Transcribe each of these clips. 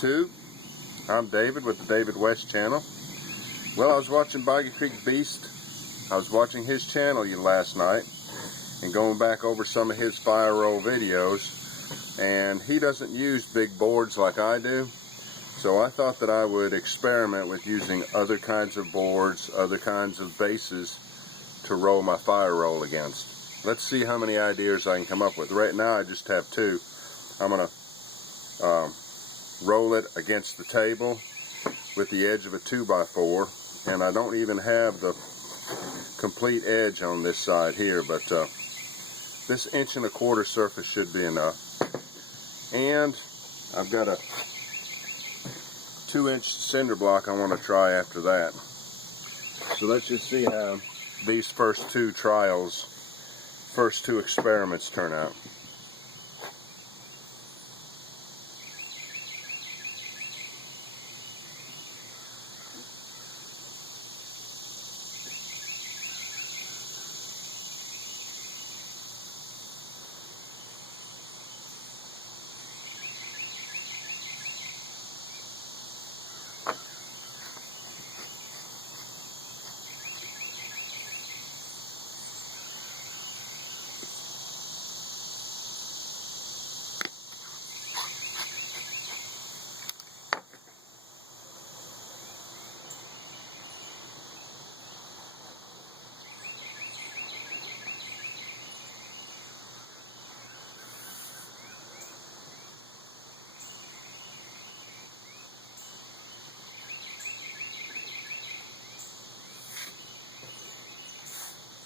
YouTube. I'm David with the David West channel. Well, I was watching boggycreekbeast. I was watching his channel last night and going back over some of his fire roll videos, and he doesn't use big boards like I do, so I thought that I would experiment with using other kinds of boards, other kinds of bases to roll my fire roll against. Let's see how many ideas I can come up with. Right now I just have two. I'm going to roll it against the table with the edge of a 2x4, and I don't even have the complete edge on this side here, but this 1.25 inch surface should be enough. And I've got a 2-inch cinder block I want to try after that. So let's just see how these first two trials, first two experiments turn out.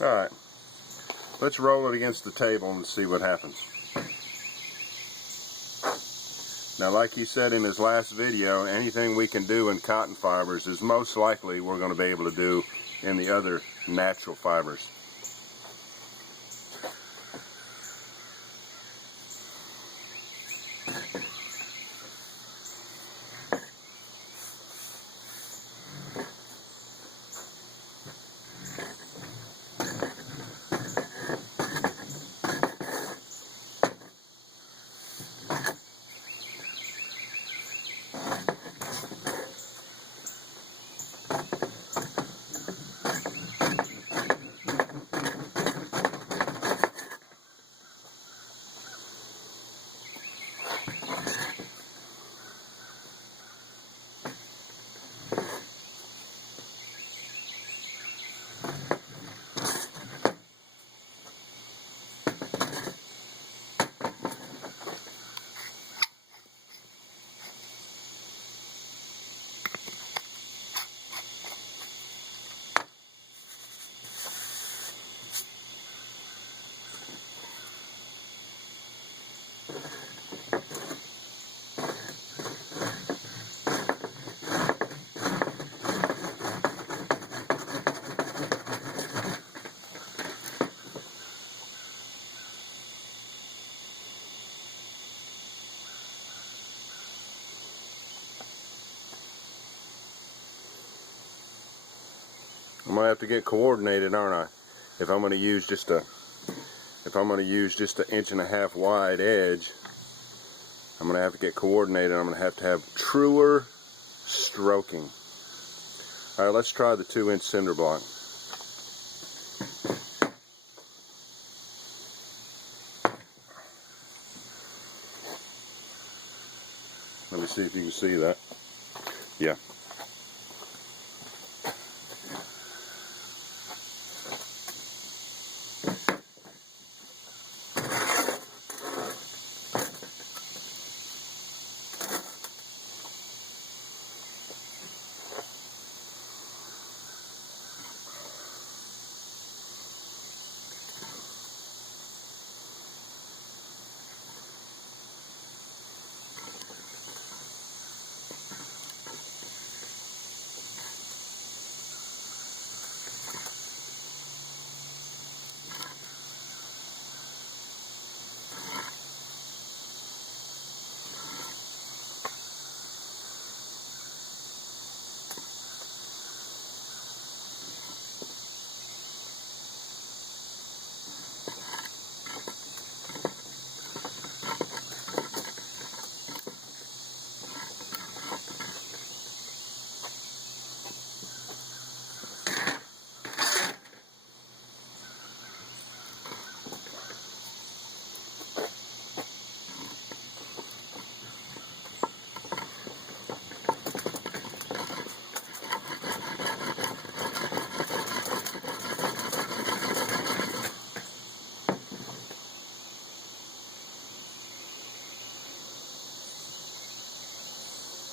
Alright, let's roll it against the table and see what happens. Now, like he said in his last video, anything we can do in cotton fibers is most likely we're going to be able to do in the other natural fibers. I'm gonna have to get coordinated, aren't I? If I'm gonna use just a 1.5 inch wide edge, I'm gonna have to get coordinated. I'm gonna have truer stroking. All right, let's try the 2-inch cinder block. Let me see if you can see that. Yeah.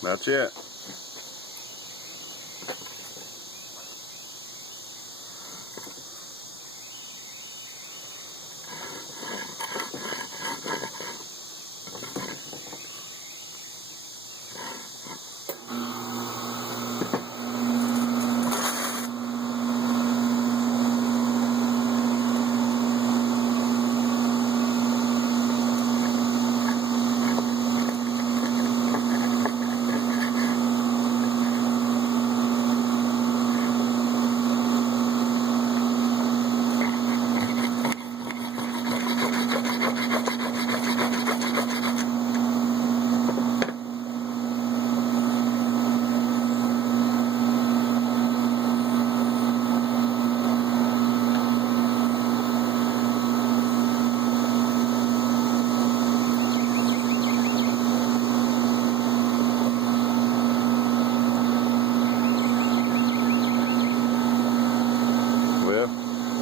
That's it.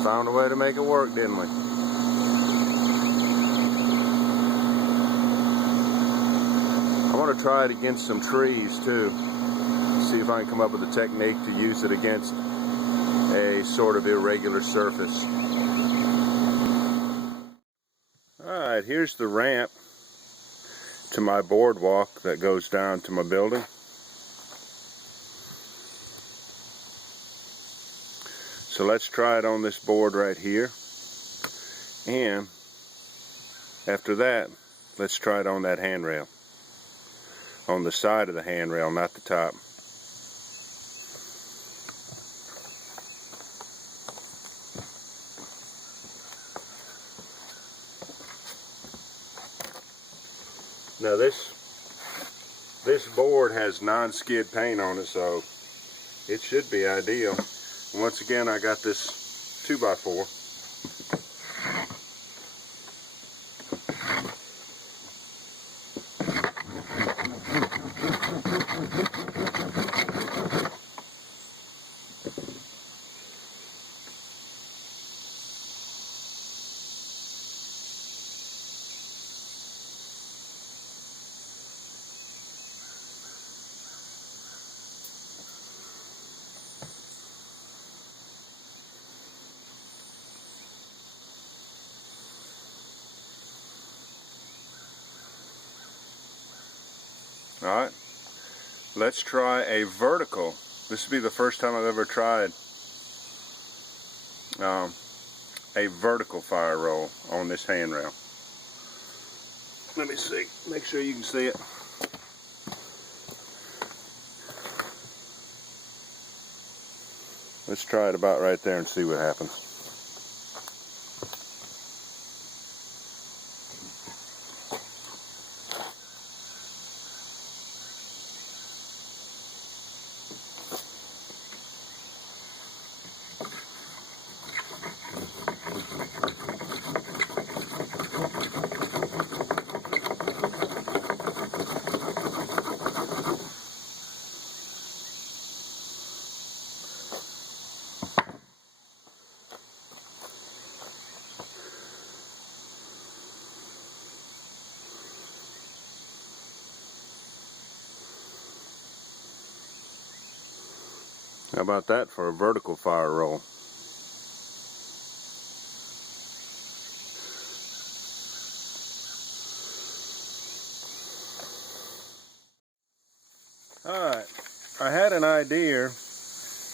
Found a way to make it work, didn't we? I want to try it against some trees too. See if I can come up with a technique to use it against a sort of irregular surface. Alright, here's the ramp to my boardwalk that goes down to my building. So let's try it on this board right here, and after that let's try it on that handrail, on the side of the handrail, not the top. Now this board has non-skid paint on it, so it should be ideal. Once again, I got this 2x4. Alright, let's try a vertical. This will be the first time I've ever tried a vertical fire roll on this handrail. Let me see, make sure you can see it. Let's try it about right there and see what happens. How about that for a vertical fire roll? Alright, I had an idea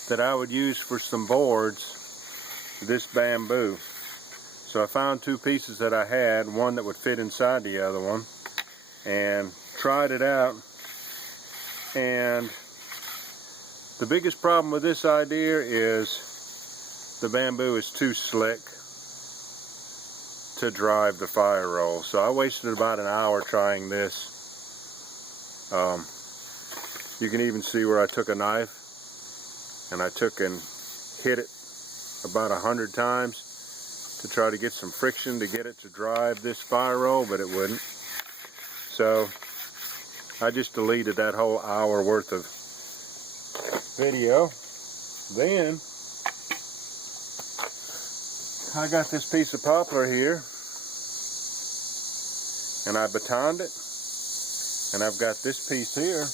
that I would use for some boards this bamboo. So I found two pieces that I had, one that would fit inside the other one, and tried it out. And the biggest problem with this idea is the bamboo is too slick to drive the fire roll. So I wasted about an hour trying this. You can even see where I took a knife and I took and hit it about 100 times to try to get some friction to get it to drive this fire roll, but it wouldn't. So I just deleted that whole hour worth of video. Then I got this piece of poplar here and I batoned it, and I've got this piece here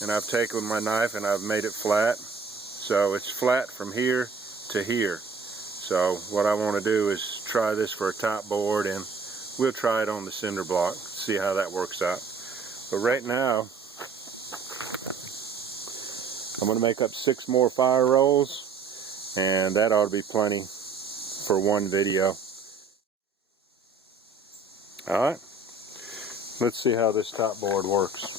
and I've taken my knife and I've made it flat. So it's flat from here to here. So what I want to do is try this for a top board, and we'll try it on the cinder block, see how that works out. But right now, I'm going to make up 6 more fire rolls, and that ought to be plenty for one video. Alright, let's see how this top board works.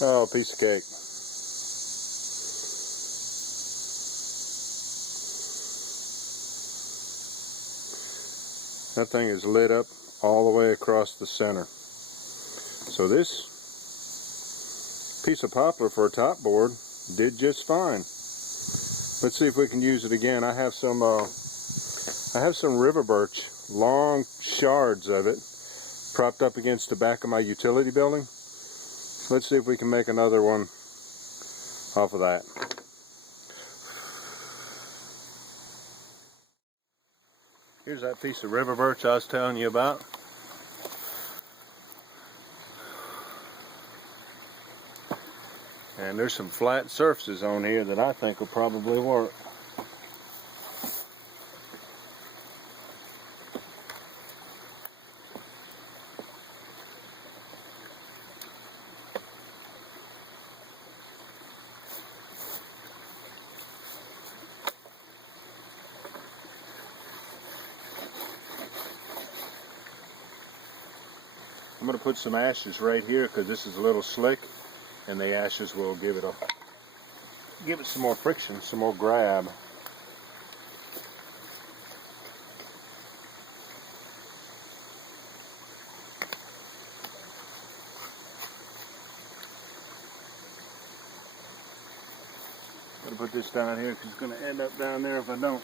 Oh, piece of cake. That thing is lit up all the way across the center. So this piece of poplar for a top board did just fine. Let's see if we can use it again. I have some river birch, long shards of it, propped up against the back of my utility building. Let's see if we can make another one off of that. Here's that piece of river birch I was telling you about. And there's some flat surfaces on here that I think will probably work. I'm going to put some ashes right here because this is a little slick, and the ashes will give it some more friction, some more grab. I'm going to put this down here because it's going to end up down there if I don't.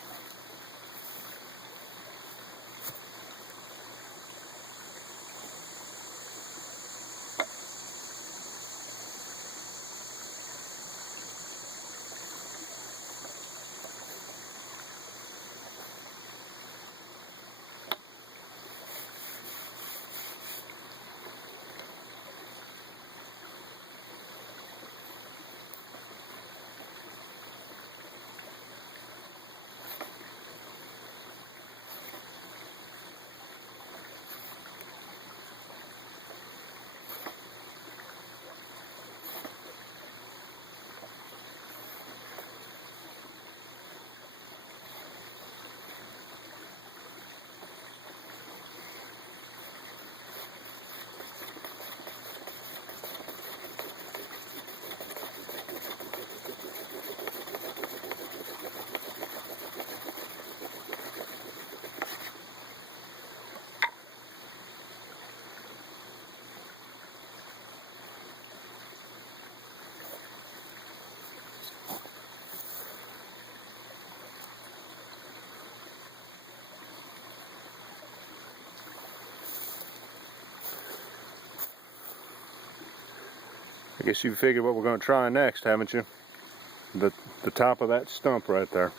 I guess you figured what we're going to try next, haven't you? The top of that stump right there.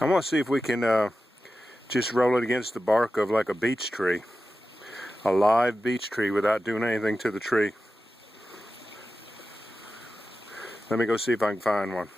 I want to see if we can just roll it against the bark of like a beech tree. A live beech tree without doing anything to the tree. Let me go see if I can find one.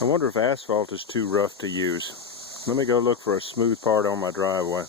I wonder if asphalt is too rough to use. Let me go look for a smooth part on my driveway.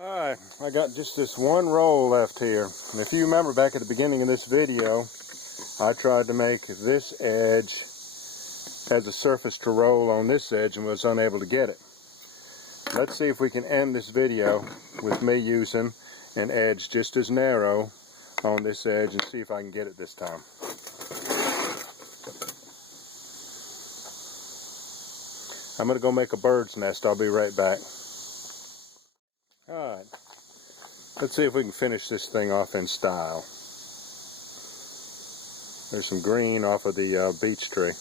Alright, I got just this one roll left here. And if you remember back at the beginning of this video, I tried to make this edge as a surface to roll on this edge and was unable to get it. Let's see if we can end this video with me using an edge just as narrow on this edge and see if I can get it this time. I'm going to go make a bird's nest. I'll be right back. Alright, let's see if we can finish this thing off in style. There's some green off of the beech tree.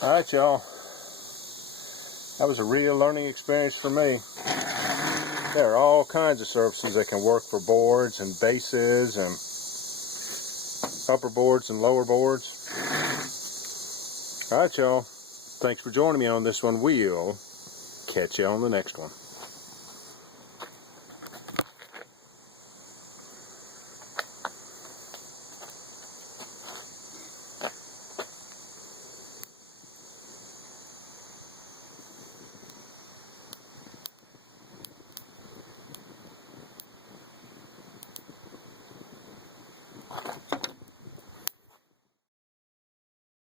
Alright, y'all. That was a real learning experience for me. There are all kinds of surfaces that can work for boards and bases and upper boards and lower boards. Alright, y'all. Thanks for joining me on this one. We'll catch you on the next one.